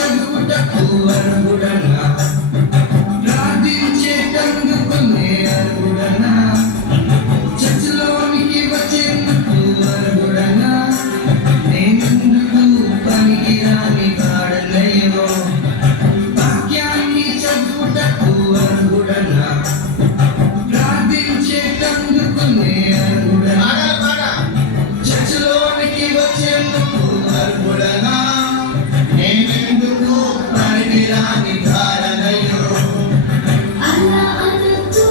చదువుటకు అర్హుడనా, ప్రార్థించేటందుకు నే అర్హుడనా, చర్చిలోనికి వచ్చేందుకు అర్హుడనా, నేనెందుకు పనికిరాని వాడనయ్యో, వాక్యాన్ని చదువుటకు అర్హుడనా, ప్రార్థించేటందుకు నే అర్హుడనా, చర్చిలోనికి వచ్చేందుకు అర్హుడనా, నేనెందుకు పనికిరాని వాడనయ్యో. అలా అనొద్దు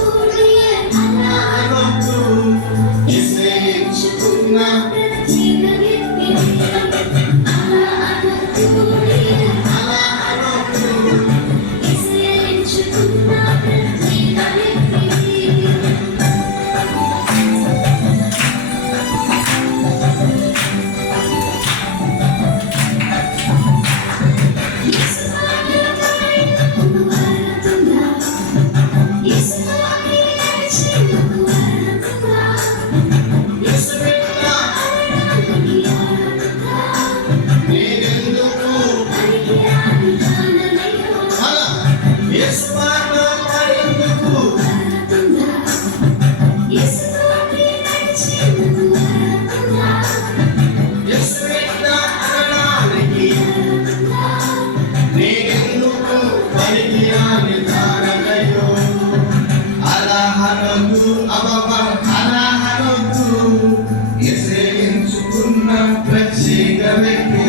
నిశ్చయించుకున్న ప్రత్యేక వ్యక్తిని, అలా అనొద్దు నిశ్చయించుకున్న ప్రత్యేక వ్యక్తిని. నిశ్చయించుకున్న ప్రత్యేక వ్యక్తి